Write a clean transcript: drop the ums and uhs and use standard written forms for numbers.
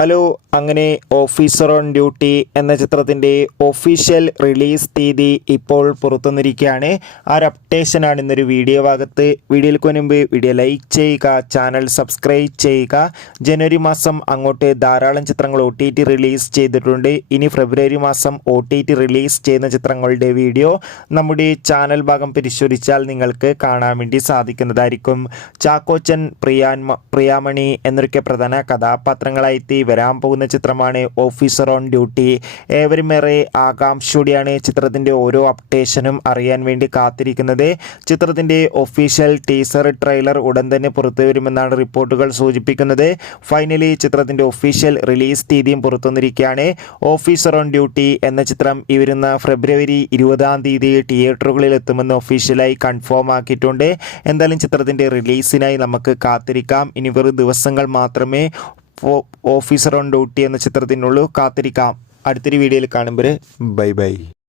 Hello, അങ്ങനെ officer on duty എന്ന ചിത്രത്തിൻ്റെ ഒഫീഷ്യൽ റിലീസ് തീയതി ഇപ്പോൾ പുറത്തുവന്നിരിക്കുകയാണ്. ആ ഒരു അപ്ഡേഷനാണ് ഇന്നൊരു വീഡിയോ ഭാഗത്ത്. വീഡിയോയ്ക്ക് മുൻപ് വീഡിയോ ലൈക്ക് ചെയ്യുക, ചാനൽ സബ്സ്ക്രൈബ് ചെയ്യുക. ജനുവരി മാസം അങ്ങോട്ട് ധാരാളം ചിത്രങ്ങൾ OTT റിലീസ് ചെയ്തിട്ടുണ്ട്. ഇനി ഫെബ്രുവരി മാസം OTT റിലീസ് ചെയ്യുന്ന ചിത്രങ്ങളുടെ വീഡിയോ നമ്മുടെ ചാനൽ ഭാഗം പരിശോധിച്ചാൽ നിങ്ങൾക്ക് കാണാൻ വേണ്ടി സാധിക്കുന്നതായിരിക്കും. ചാക്കോച്ചൻ, പ്രിയാമണി എന്നൊക്കെ പ്രധാന കഥാപാത്രങ്ങളായി വരാൻ പോകുന്ന ചിത്രമാണ് ഓഫീസർ ഓൺ ഡ്യൂട്ടി. ഏവരുമേറെ ആകാംക്ഷയോടെയാണ് ചിത്രത്തിൻ്റെ ഓരോ അപ്ഡേഷനും അറിയാൻ വേണ്ടി കാത്തിരിക്കുന്നത്. ചിത്രത്തിൻ്റെ ഒഫീഷ്യൽ ടീസർ ട്രെയിലർ ഉടൻ തന്നെ പുറത്തു വരുമെന്നാണ് റിപ്പോർട്ടുകൾ സൂചിപ്പിക്കുന്നത്. ഫൈനലി ചിത്രത്തിൻ്റെ ഒഫീഷ്യൽ റിലീസ് തീയതിയും പുറത്തുവന്നിരിക്കുകയാണ്. ഓഫീസർ ഓൺ ഡ്യൂട്ടി എന്ന ചിത്രം ഈ വരുന്ന ഫെബ്രുവരി 20-ാം തീയതി തിയേറ്ററുകളിൽ എത്തുമെന്ന് ഒഫീഷ്യലായി കൺഫേം ആക്കിയിട്ടുണ്ട്. എന്തായാലും ചിത്രത്തിൻ്റെ റിലീസിനായി നമുക്ക് കാത്തിരിക്കാം. ഇനി വെറും ദിവസങ്ങൾ മാത്രമേ ഓഫീസർ ഓൺ ഡ്യൂട്ടി എന്ന ചിത്രത്തിനുള്ളൂ. കാത്തിരിക്കാം. അടുത്തൊരു വീഡിയോയിൽ കാണുമ്പോൾ ബൈ.